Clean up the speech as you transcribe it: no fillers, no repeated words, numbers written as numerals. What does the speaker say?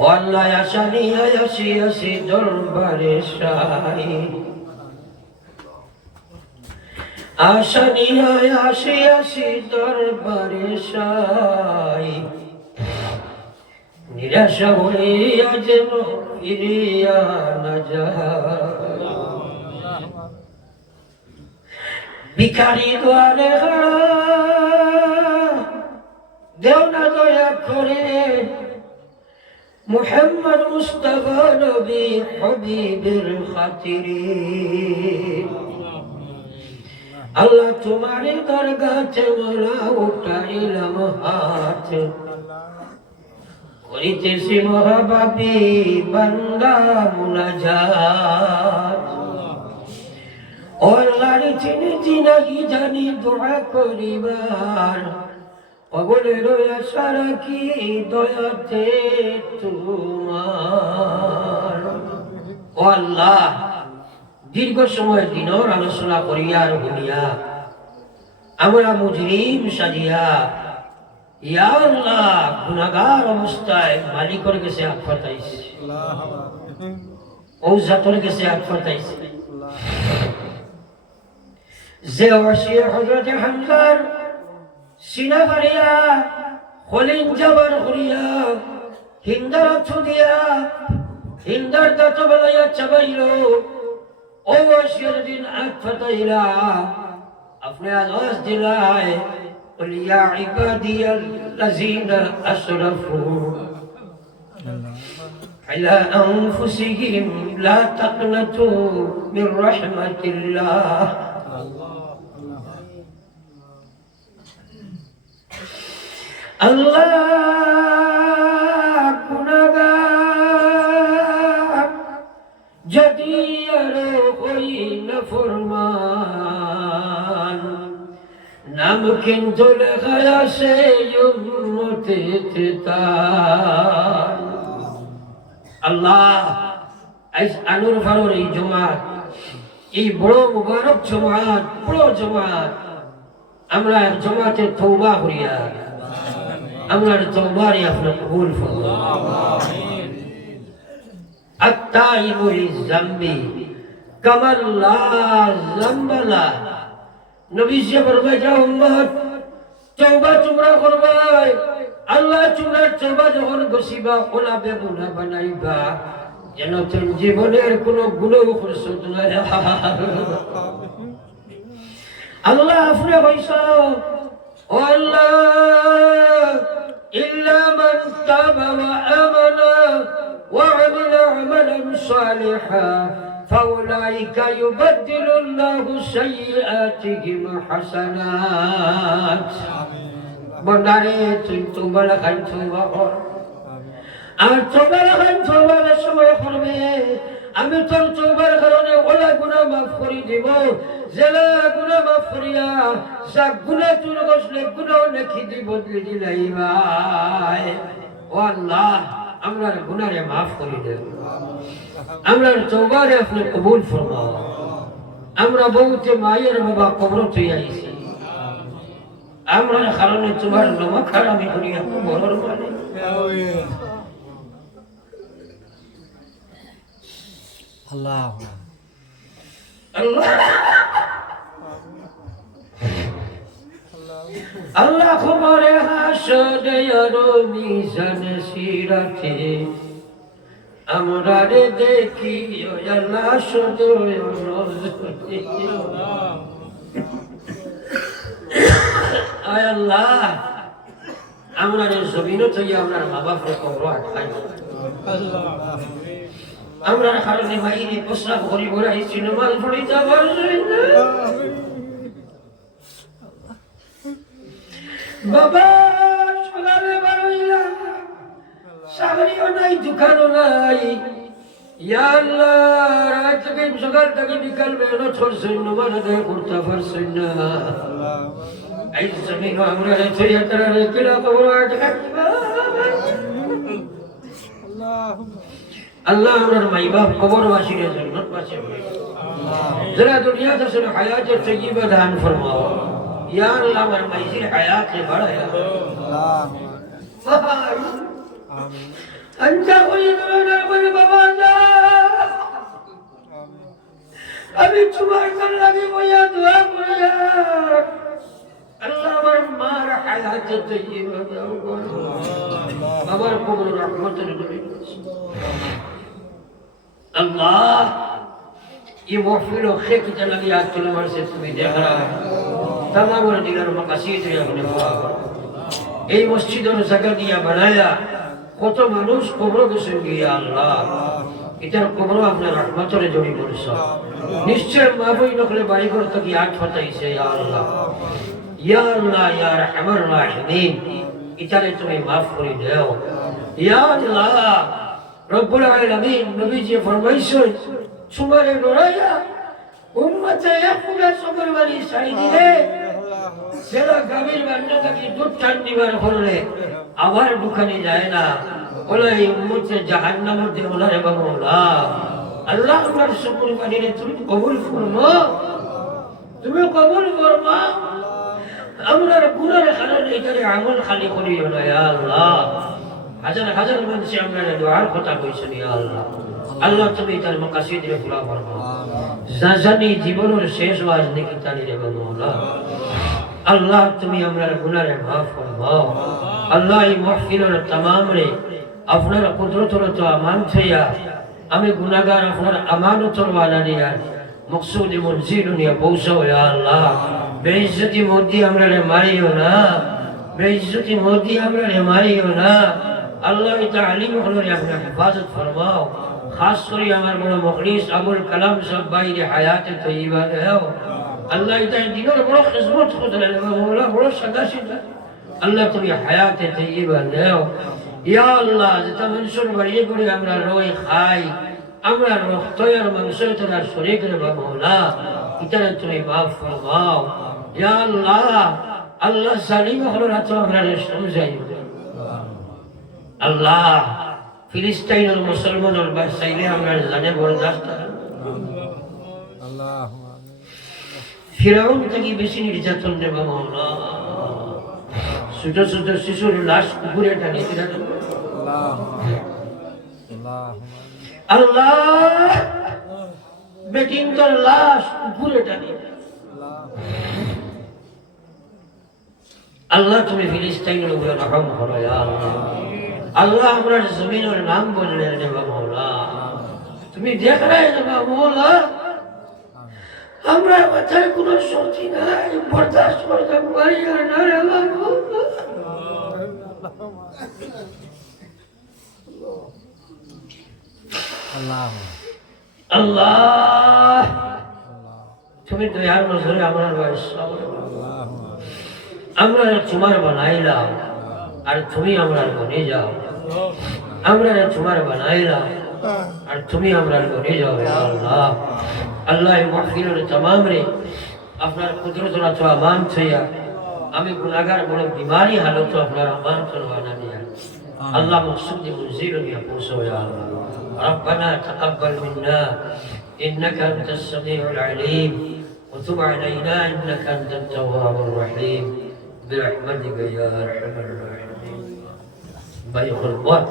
ও আল্লাহ আশা নিয়ে আসি আসি দরবারে সাই, আশা নিয়ে আসি আসি দরবারে সাই, নিরাশা হইয়া যেন ফিরিয়া না যায়। ভিখারি দ্বারে দেও না দয়া করে মুহাম্মদ মুস্তাফা নবী হাবিবের খাতিরে। আল্লাহ তোমার দরগাতে মোরা উঠাইলাম হাত, করিতেছি মহাবাবী বান্দা মুনাজাত। ও আল্লাহর চিনি চিনাকি জানি দোয়া করিবার, অবলের আশা রাখি দয়াতে তোমার। ও আল্লাহ দীর্ঘ সময় দিনর আলোচনা করিয়া শুনিয়া আমরা মুজরিম সাজিয়া ইয়া আল্লাহ গুনাহগার অবস্থায় মালিকের কাছে হাত পাতাইছি, ও জাতের কাছে হাত পাতাইছি। যে ওয়াসিয়া হযরত হামজার সিনা বাড়িয়া খলিন জাবার করিয়া হিন্দার ছুদিয়া হিন্দার দাঁত বেলাইয়া চাবাইল, ও ওয়াসিয়ার দিন হাত পাতাইলা আপনি আওয়াজ দিলায় قل يا عبادي الذين أسرفوا على أنفسهم لا تقنطوا من رحمة الله الله গুনাহগার যদি আর হই না ফরমান, নাম কিন্তু লেখা আছে উম্মতে তার। আল্লাহ আজ আনুর ফারুর এই জমাত, এই বড় মুবারক জমাত, বড় জমাত, আমরা জমাতে তওবা করিয়া আমরা তওবারে আপনি কবুল ফরমাও। আত-তাইবু লিয-যামবি কামান লা যামবা লা। নবীজি ফরমাইয়া উম্মত তওবা তোমরা করবাই, আল্লাহ তোমরা তওবা যখন গসিবা ওলা বেগুনাহ বানাইবা যেন তোর জীবনের কোনো গুনাহ করছো না। আল্লাহ আপনি কইছো ও আল্লাহ ইল্লা মান তাবা ওয়া আমানা ওয়া আমিলা আমালান সালিহান فأولئك يبدل الله سيئاتهم حسنات। বন্দারে তুই তোবা লাগাই তোবা কর, আর তোবা লাগাই তোবার সময় করবে আমি তোর তোবার কারণে ওলা গুনাহ মাফ করে দিব, জেলা গুনাহ মাফ করিয়া যা গুনাহ তুই করলে গুনাহ লিখি দিব দিলাই ভাই। ও আল্লাহ আমরার গুনাহে মাফ করে দেন, আমরার তওবারে আপনি কবুল ফরমাও। আমরা বহুত মায়ের বাবা কবরত হয়ে আইছি, আমরার কারণে তোমার নমক হারামি দুনিয়া বড়র মানে আল্লাহ আল্লাহ আল্লাহ খবরে হাসরে আর মিজান সিরাতে আমরা রে দেখি ও আল্লাহ শুধু আয় আল্লাহ আমরা রে জমিনও থেকে আমরা মা বাপরে কবর আটকাই আমরা কারণে মাইরে প্রশ্ন করি বড়াই সিনেমাল পড়িতে পারছি না বাবা। সকালে বারইলা চাকরিও নাই দোকানও নাই, ইয়া আল্লাহ রাত থেকে সকাল থেকে বিকাল বেরোনো চলছেন নামাজ আদায় করতে পারছেন না। এই জমিন আমরা রেখে তারা রেখে কবর আটকাই আল্লাহ আমার মাই বাপ কবরবাসীর জান্নাতবাসী যারা দুনিয়াতে শুনে হায়াতের তৈয়বা দান ফরমাও। ইয়া আল্লাহ আমার মাইজির হায়াতে বাড়ায়া আঞ্জা করি দরজার করে বাবা যা আমি তোমার কাছে বইয়া দোয়া করি আল্লাহ আমার মার হায়াতে তৈয়বা দাও বাবার কবর রহমতের নবী আল্লাহ ये महफिल और खेत चलगी आज तुलमर से तुम्हें देख रहा है तमाम दिलर मकासीद अपने এই মসজিদের জায়গা দিয়া বানায়া কত মানুষ কবর গেছেন গিয়া আল্লাহ এটার কবর আপনার রহমতের জড়ি করেছ নিশ্চয় মাবই নকলে বাড়ি ঘর থেকে আট ফাটাইছে ইয়া আল্লাহ ইয়া রাহমার রাহিমিন এটারে তুমি মাফ করে দাও ইয়া আল্লাহ রব্বুল আলামিন নবীজি ফরমাইছেন সুমারে লড়াইয়া উম্মতে একপুরা সবর বাড়ি সারি দিলে সেরা গাভীর বান্নাটাকে দুধ টান দিবার ফলে আবার দোকানে যায় না বলে এই উম্মতে জাহান্নামের দিয়ে ওনারে বাবা আল্লাহ আমার শুকর বাড়িরে তুমি কবুল করবো তুমি কবুল করবা আমরার গুনার কারণে এটারে আমল খালি করিও না ইয়া আল্লাহ হাজার হাজার মানুষ আমরা দোয়ার কথা কইছেন ইয়া আল্লাহ আল্লাহ তুমি তার মাকাসিদে পুরা করবা জানি জীবনের শেষ ওয়াজ নাকি তানি রে বাবা আল্লাহ তুমি আমরার গুনারে মাফ করবাও আল্লাহ এই মাহফিলের तमाम রে আপনার কুদরতের তো আমান থইয়া আমি গুনাহগার আপনার আমানতের ওয়ালা নিয়া মকসুদ মনজিল নিয়া পৌঁছাও ইয়া আল্লাহ বেইজ্জতি মোদি আমরারে মারিও না বেইজ্জতি মোদি আমরারে মারিও না আল্লাহ তাআলিম হলরে আপনার হেফাজত ফরমাও খাস করে আমার বড় মুখলিস আবুল কালাম সাহেব বাইরে হায়াতে তৈয়বা দাও আল্লাহ তাআলা দিনের বড় খিদমত করতে মাওলা বড় সাদাশিদা আল্লাহ তুমি হায়াতে তৈয়বা দাও ইয়া আল্লাহ যেটা মানুষের বাড়িয়ে করে আমরা রই খাই আমরা রক্তয়ার মাংস তোরা শরীক রে মাওলা ইতারা তুমি মাফ ফরমাও ইয়া আল্লাহ আল্লাহ জালিম হলরা তো আমরা সমঝাই আল্লাহ ফিলিস্তিনের মুসলমানের বাসাইলে আমরা জানে বরদাস্ত আল্লাহ ফিরাউন থেকে বেশি নির্যাতন দেব মাওলা ছোট ছোট শিশুর লাশ কুকুরে টানে আল্লাহ বেটিং তোর লাশ কুকুরে টানে আল্লাহ তুমি ফিলিস্তিনের উপরে রহম করো ইয়া আল্লাহ আল্লাহ আমরা জমিনের নাম বললে রে মাওলা তুমি দেখ রায় রে মাওলা আমরা মাথায় কোনো শক্তি নাই বরদাস্ত করতে পারি না রে আল্লাহ আল্লাহ তুমি দয়ার নজরে আমার বয়স আমরা তোমার বানাইলাম আর তুমি আমরা বনে যাও আমরা তোমার বানাইলাম আর তুমি আমরা বনে যাও ইয়া আল্লাহ আল্লাহ এই মাহফিলের तमाम রে আপনার কুদরতের আছো আমান ছয়া আমি গুনাহগার বড় বিমারি হালত আপনার আমান চলবানা দিয়া আল্লাহ মকসুদ মুজির নিয়া পৌঁছো ইয়া আল্লাহ ربنا تقبل منا انك انت السميع العليم وتب علينا انك انت التواب الرحيم برحمتك يا ارحم الراحمين بايخ الوقت